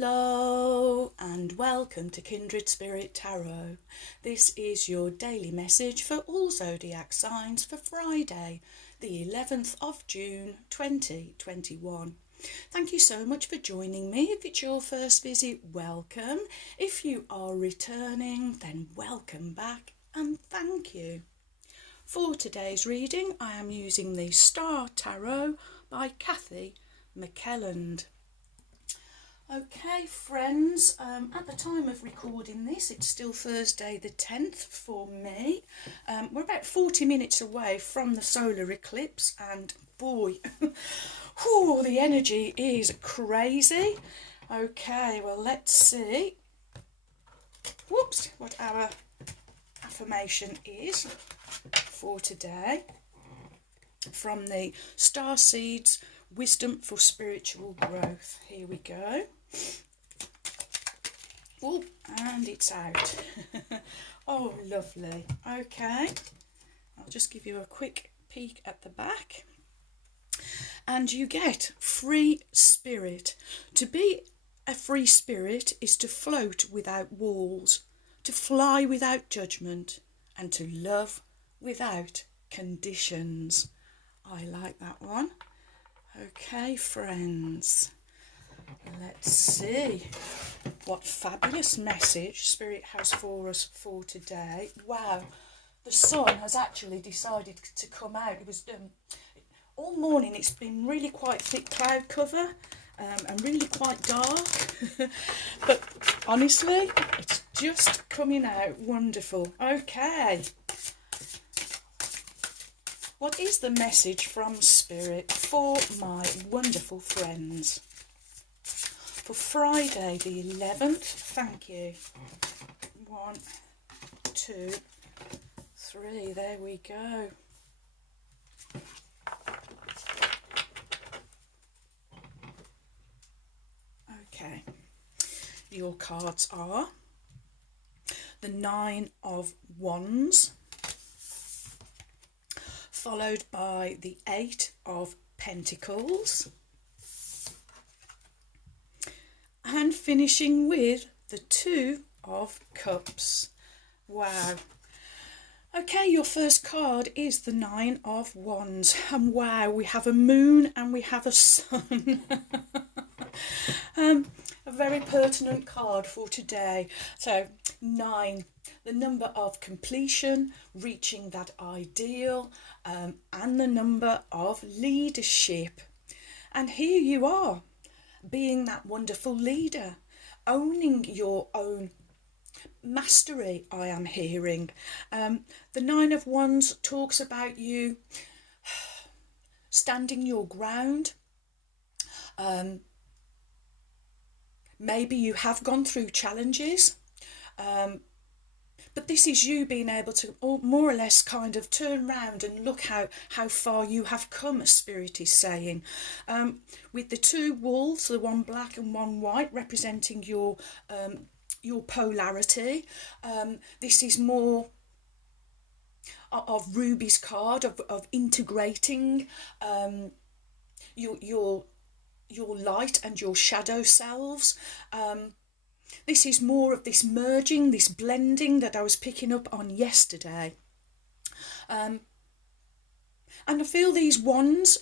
Hello and welcome to Kindred Spirit Tarot. This is your daily message for all zodiac signs for Friday, the 11th of June 2021. Thank you so much for joining me. If it's your first visit, welcome. If you are returning, then welcome back and thank you. For today's reading, I am using the Star Tarot by Kathy McKelland. Okay, friends, at the time of recording this, it's still Thursday the 10th for me. We're about 40 minutes away from the solar eclipse, and boy, whew, the energy is crazy. Okay, well, let's see what our affirmation is for today from the Star Seeds Wisdom for Spiritual Growth. Here we go. Oh, and it's out. Oh, lovely. Okay, I'll just give you a quick peek at the back. And you get free spirit. To be a free spirit is to float without walls, to fly without judgment, and to love without conditions. I like that one. Okay, friends, let's see what fabulous message Spirit has for us for today. Wow, the sun has actually decided to come out. It was all morning. It's been really quite thick cloud cover and really quite dark. But honestly, it's just coming out wonderful. Okay. What is the message from Spirit for my wonderful friends? For Friday the 11th, thank you. 1, 2, 3, there we go. Okay, your cards are the 9 of Wands, followed by the 8 of Pentacles, and finishing with the 2 of Cups. Wow. Okay, your first card is the 9 of Wands, and wow, we have a moon and we have a sun. A very pertinent card for today. So 9, the number of completion, reaching that ideal, and the number of leadership. And here you are, being that wonderful leader, owning your own mastery, I am hearing. The 9 of Wands talks about you standing your ground. Maybe you have gone through challenges, but this is you being able to more or less kind of turn round and look how far you have come, as Spirit is saying. With the 2 wolves, the one black and one white, representing your polarity. This is more of Ruby's card of integrating your light and your shadow selves. This is more of this merging, this blending that I was picking up on yesterday. And I feel these wands,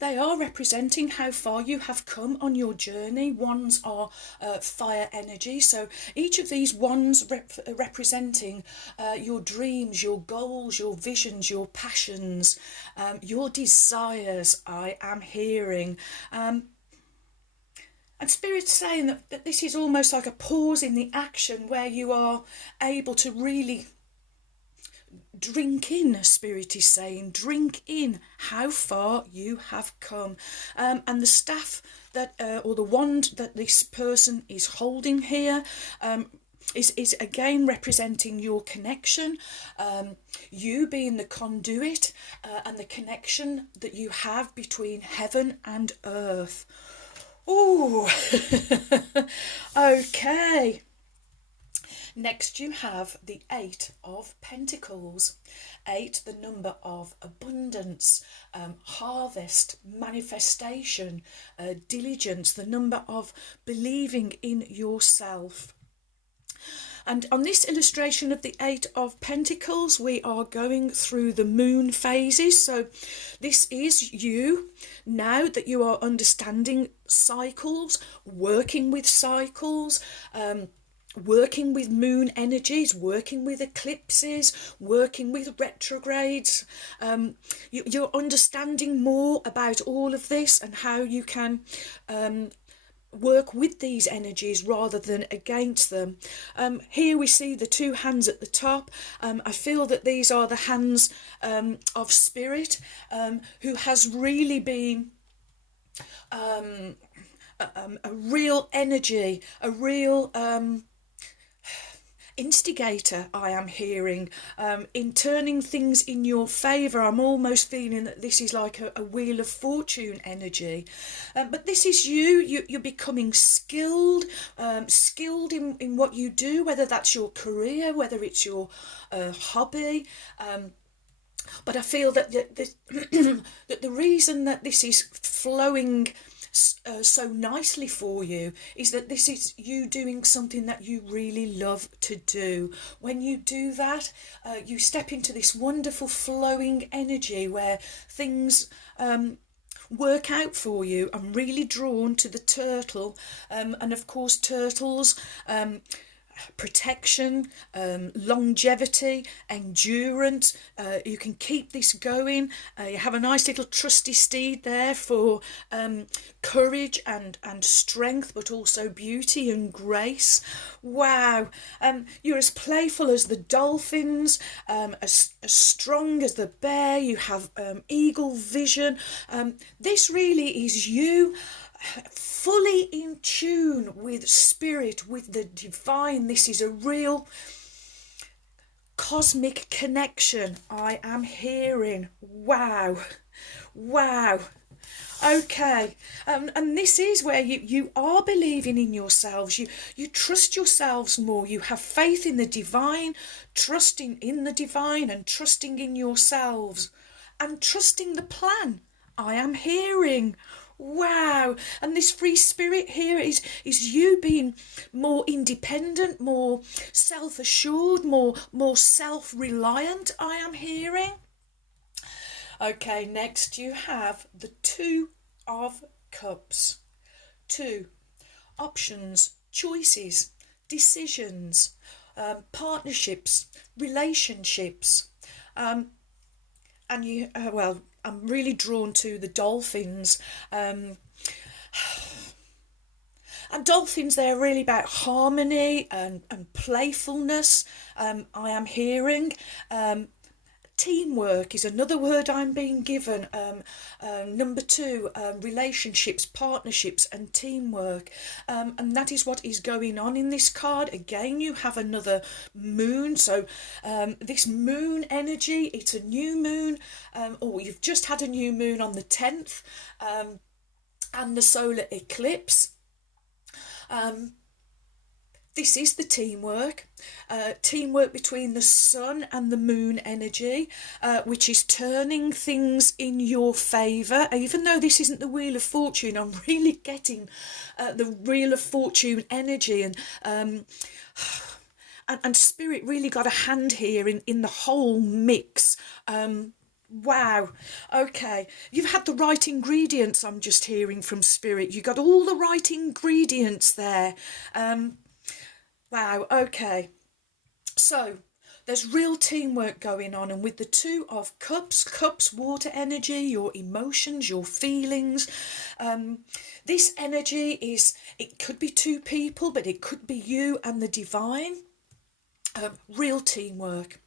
they are representing how far you have come on your journey. Wands are fire energy. So each of these wands representing your dreams, your goals, your visions, your passions, your desires, I am hearing. And Spirit's saying that this is almost like a pause in the action where you are able to really drink in, Spirit is saying, drink in how far you have come. And the staff that, or the wand that this person is holding here, is again representing your connection, you being the conduit, and the connection that you have between heaven and earth. Oh, okay. Next you have the Eight of Pentacles. 8, the number of abundance, harvest, manifestation, diligence, the number of believing in yourself. And on this illustration of the Eight of Pentacles, we are going through the moon phases. So this is you, now that you are understanding cycles, working with cycles, working with moon energies, working with eclipses, working with retrogrades. You're understanding more about all of this and how you can work with these energies rather than against them. Here we see the two hands at the top. I feel that these are the hands of Spirit, who has really been a real energy, a real instigator, I am hearing, in turning things in your favour. I'm almost feeling that this is like a Wheel of Fortune energy. But this is you're becoming skilled, skilled in what you do, whether that's your career, whether it's your hobby. But I feel that that the reason that this is flowing so nicely for you is that this is you doing something that you really love to do. When you do that, you step into this wonderful flowing energy where things work out for you. I'm really drawn to the turtle, and of course turtles, protection, longevity, endurance. You can keep this going. You have a nice little trusty steed there for courage and strength, but also beauty and grace. Wow. You're as playful as the dolphins, as strong as the bear. You have eagle vision. This really is you, fully in tune with spirit, with the divine. This is a real cosmic connection I am hearing. Wow. Okay, and this is where you are believing in yourselves. You trust yourselves more. You have faith in the divine, trusting in the divine and trusting in yourselves and trusting the plan I am hearing. Wow. And this free spirit here is you being more independent, more self-assured, more self-reliant, I am hearing. Okay, next you have the Two of Cups. 2, options, choices, decisions, partnerships, relationships. And you, well, I'm really drawn to the dolphins. And dolphins, they're really about harmony and playfulness, I am hearing. Teamwork is another word I'm being given. Number 2, relationships, partnerships and teamwork. And that is what is going on in this card. Again, you have another moon. So this moon energy, it's a new moon, or you've just had a new moon on the 10th, and the solar eclipse. This is the teamwork between the sun and the moon energy, which is turning things in your favour. Even though this isn't the Wheel of Fortune, I'm really getting the Wheel of Fortune energy, and Spirit really got a hand here in the whole mix. Wow. Okay, you've had the right ingredients. I'm just hearing from Spirit. You got all the right ingredients there. Wow, okay. So there's real teamwork going on, and with the Two of Cups, water energy, your emotions, your feelings. This energy is, it could be two people, but it could be you and the divine. Real teamwork,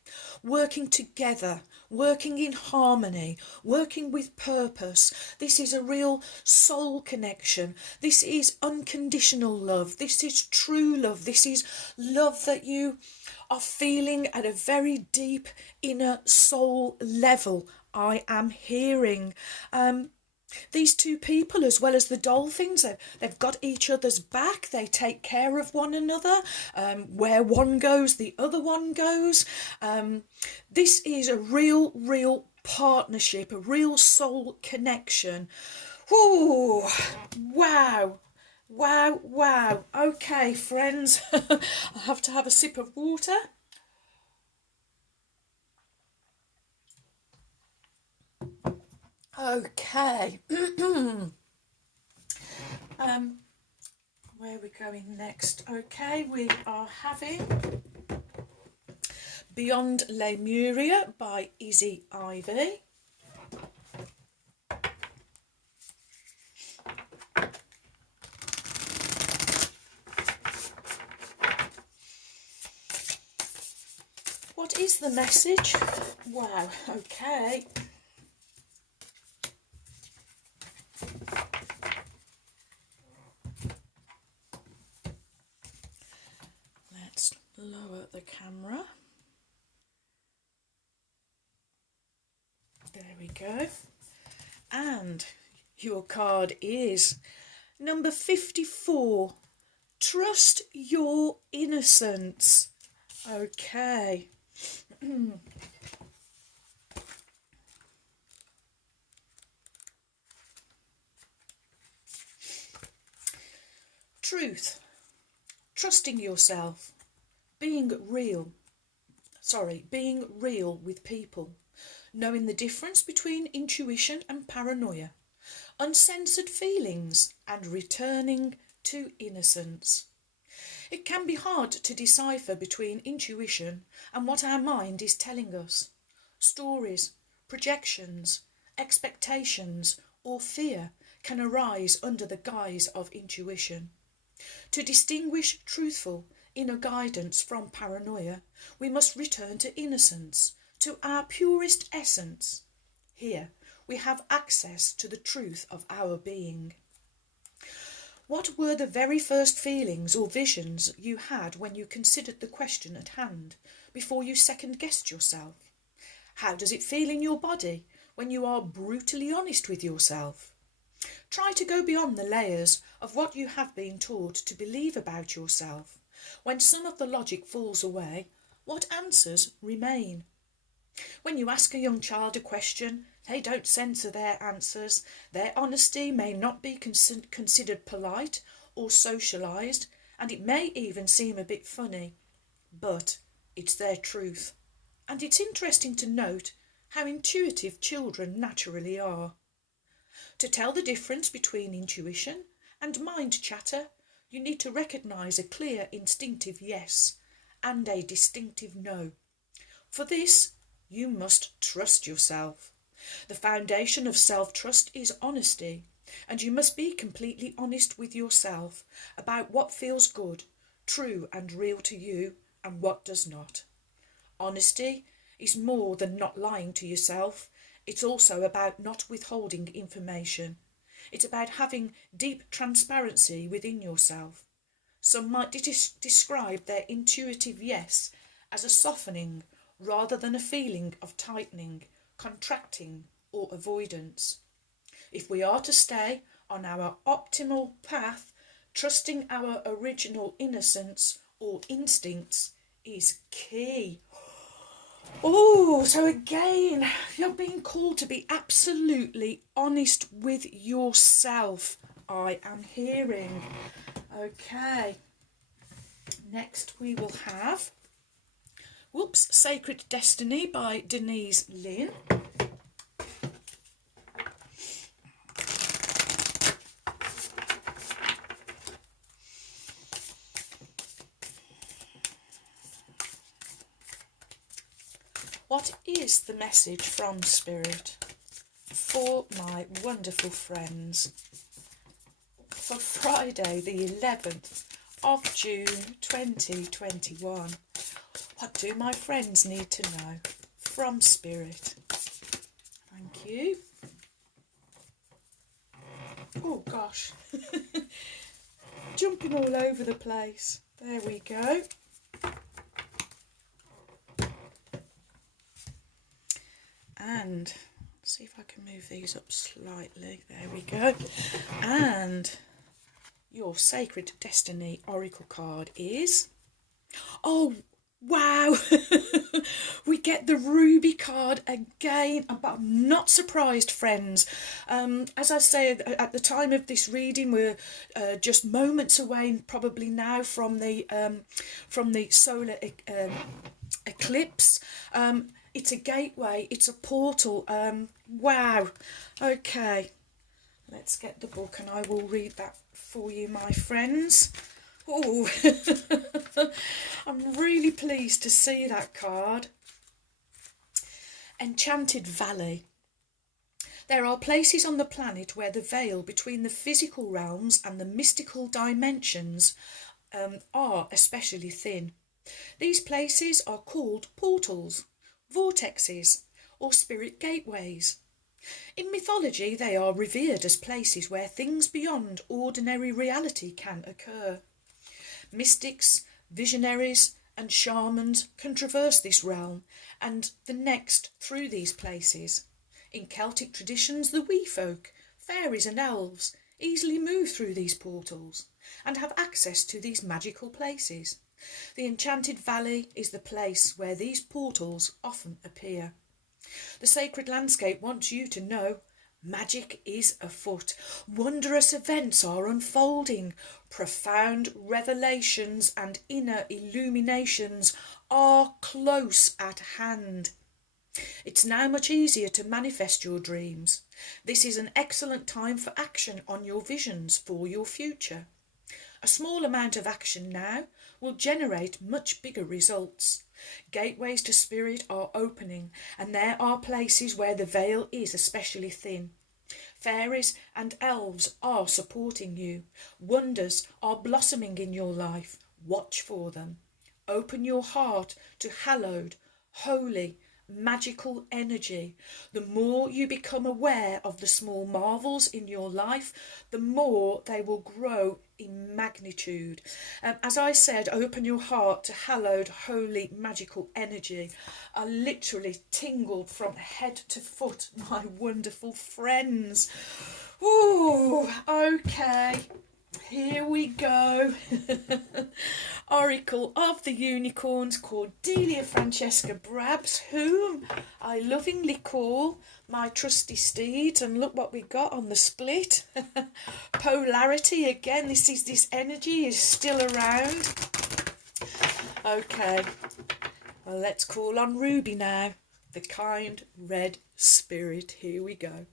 working together, working in harmony, working with purpose. This is a real soul connection. This is unconditional love. This is true love. This is love that you are feeling at a very deep inner soul level, I am hearing. These two people, as well as the dolphins, they've got each other's back. They take care of one another. Where one goes, the other one goes. This is a real partnership, a real soul connection. Ooh, wow. Wow, wow. Okay, friends, I have to have a sip of water. Okay. Where are we going next? Okay, we are having Beyond Lemuria by Izzy Ivy. What is the message? Wow, okay. Let's lower the camera. There we go. And your card is number 54. Trust your innocence. Okay. Truth. Trusting yourself. Being real with people. Knowing the difference between intuition and paranoia. Uncensored feelings and returning to innocence. It can be hard to decipher between intuition and what our mind is telling us. Stories, projections, expectations, or fear can arise under the guise of intuition. To distinguish truthful inner guidance from paranoia, we must return to innocence, to our purest essence. Here we have access to the truth of our being. What were the very first feelings or visions you had when you considered the question at hand, before you second-guessed yourself? How does it feel in your body when you are brutally honest with yourself? Try to go beyond the layers of what you have been taught to believe about yourself. When some of the logic falls away, what answers remain? When you ask a young child a question, they don't censor their answers. Their honesty may not be considered polite or socialised, and it may even seem a bit funny, but it's their truth. And it's interesting to note how intuitive children naturally are. To tell the difference between intuition and mind chatter, you need to recognise a clear instinctive yes and a distinctive no. For this, you must trust yourself. The foundation of self-trust is honesty, and you must be completely honest with yourself about what feels good, true and real to you, and what does not. Honesty is more than not lying to yourself. It's also about not withholding information. It's about having deep transparency within yourself. Some might describe their intuitive yes as a softening rather than a feeling of tightening, contracting or avoidance. If we are to stay on our optimal path, trusting our original innocence or instincts is key. Oh, so again, you're being called to be absolutely honest with yourself. I am hearing. Okay. Next we will have Sacred Destiny by Denise Lynn. What is the message from Spirit for my wonderful friends for Friday the 11th of June 2021? What do my friends need to know from Spirit? Thank you. Oh gosh, jumping all over the place. There we go. And see if I can move these up slightly. There we go. And your Sacred Destiny Oracle card is... Oh, wow. We get the Ruby card again, but I'm not surprised, friends. As I said, at the time of this reading, we're just moments away probably now from the solar eclipse. It's a gateway, it's a portal. Wow. Okay, let's get the book and I will read that for you, my friends. Oh, I'm really pleased to see that card. Enchanted Valley. There are places on the planet where the veil between the physical realms and the mystical dimensions are especially thin. These places are called portals, vortexes, or spirit gateways. In mythology, they are revered as places where things beyond ordinary reality can occur. Mystics, visionaries, and shamans can traverse this realm and the next through these places. In Celtic traditions, the wee folk, fairies and elves, easily move through these portals and have access to these magical places. The Enchanted Valley is the place where these portals often appear. The sacred landscape wants you to know magic is afoot. Wondrous events are unfolding. Profound revelations and inner illuminations are close at hand. It's now much easier to manifest your dreams. This is an excellent time for action on your visions for your future. A small amount of action now will generate much bigger results. Gateways to spirit are opening, and there are places where the veil is especially thin. Fairies and elves are supporting you. Wonders are blossoming in your life. Watch for them. Open your heart to hallowed, holy, magical energy. The more you become aware of the small marvels in your life, the more they will grow in magnitude. As I said, open your heart to hallowed, holy, magical energy. I literally tingled from head to foot, my wonderful friends. Ooh, okay. Here we go. Oracle of the Unicorns, Cordelia Francesca Brabs, whom I lovingly call my trusty steed. And look what we got on the split. Polarity again. This energy is still around. Okay. Well, let's call on Ruby now. The kind red spirit. Here we go.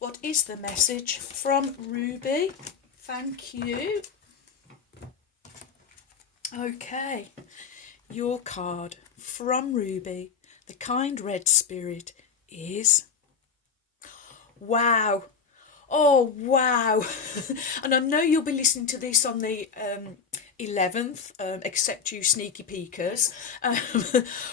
What is the message from Ruby? Thank you. Okay, your card from Ruby, the kind red spirit, is... Wow. Oh, wow. And I know you'll be listening to this on the 11th, except you sneaky peekers.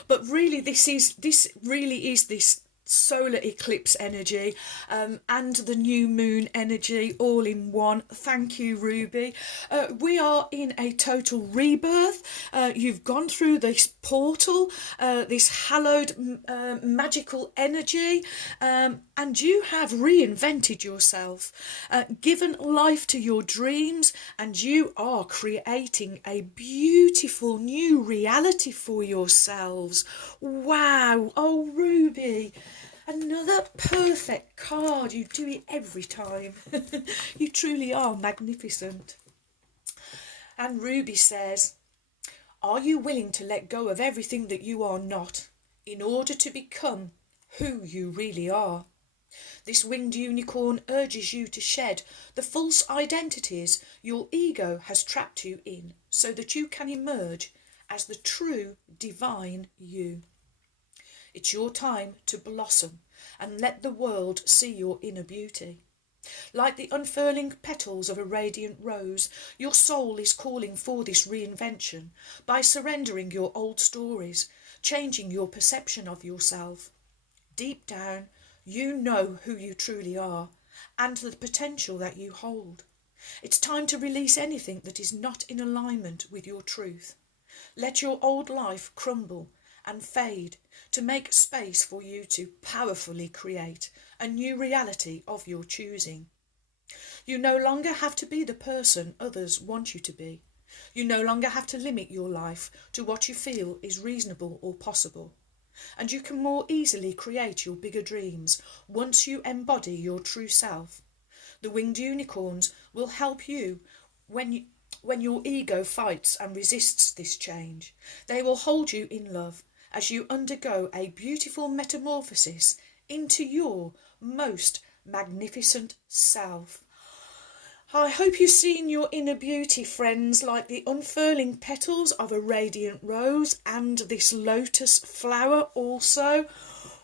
But really, this really is this solar eclipse energy and the new moon energy all in one. Thank you, Ruby. We are in a total rebirth. You've gone through this portal, this hallowed magical energy, and you have reinvented yourself, given life to your dreams, and you are creating a beautiful new reality for yourselves. Wow. Oh, Ruby, another perfect card. You do it every time. You truly are magnificent. And Ruby says, are you willing to let go of everything that you are not in order to become who you really are? This winged unicorn urges you to shed the false identities your ego has trapped you in so that you can emerge as the true divine you. It's your time to blossom and let the world see your inner beauty. Like the unfurling petals of a radiant rose, your soul is calling for this reinvention by surrendering your old stories, changing your perception of yourself. Deep down, you know who you truly are and the potential that you hold. It's time to release anything that is not in alignment with your truth. Let your old life crumble and fade to make space for you to powerfully create a new reality of your choosing. You no longer have to be the person others want you to be. You no longer have to limit your life to what you feel is reasonable or possible. And you can more easily create your bigger dreams once you embody your true self. The winged unicorns will help you when your ego fights and resists this change. They will hold you in love as you undergo a beautiful metamorphosis into your most magnificent self. I hope you've seen your inner beauty, friends, like the unfurling petals of a radiant rose and this lotus flower also.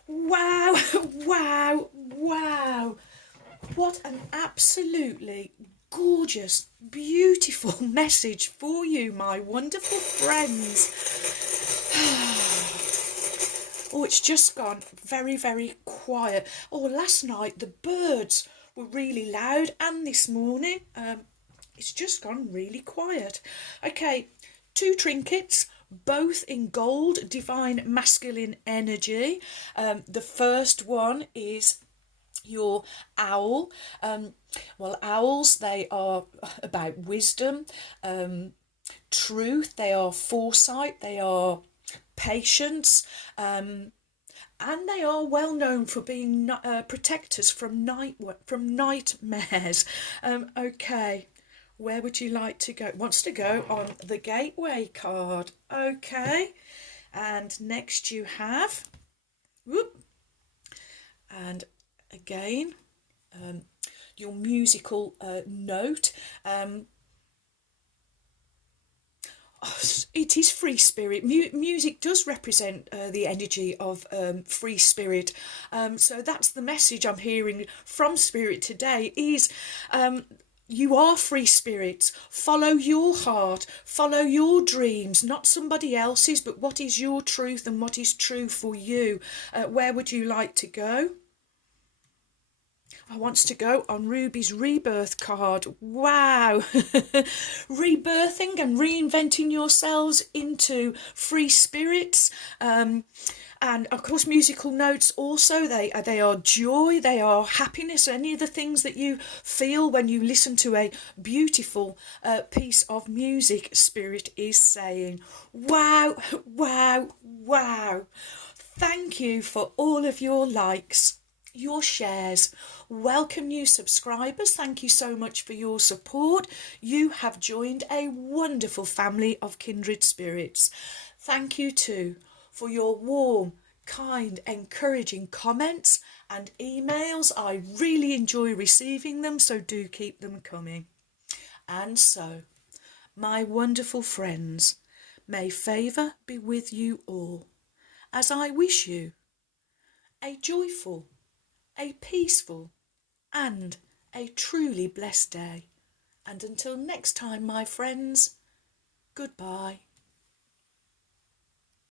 Wow, wow, wow. What an absolutely gorgeous, beautiful message for you, my wonderful friends. Oh, it's just gone very, very quiet. Oh, last night the birds were really loud, and this morning it's just gone really quiet. Okay, 2 trinkets, both in gold, divine masculine energy. The first one is your owl. Well, owls, they are about wisdom, truth, they are foresight, they are patience, and they are well known for being protectors from nightmares. Okay, where would you like to go? Wants to go on the gateway card. Okay, and next you have, whoop, and again, your musical note. It is free spirit. Music does represent the energy of free spirit. So that's the message I'm hearing from spirit today is you are free spirits. Follow your heart, follow your dreams, not somebody else's, but what is your truth and what is true for you. Where would you like to go? I wants to go on Ruby's rebirth card. Wow. Rebirthing and reinventing yourselves into free spirits. And of course musical notes also, they are joy, they are happiness, any of the things that you feel when you listen to a beautiful piece of music. Spirit is saying wow, wow, wow. Thank you for all of your likes, your shares. Welcome new subscribers. Thank you so much for your support. You have joined a wonderful family of kindred spirits. Thank you too for your warm, kind, encouraging comments and emails. I really enjoy receiving them, so do keep them coming. And so, my wonderful friends, may favour be with you all, as I wish you a joyful, a peaceful, and a truly blessed day. And until next time, my friends, goodbye.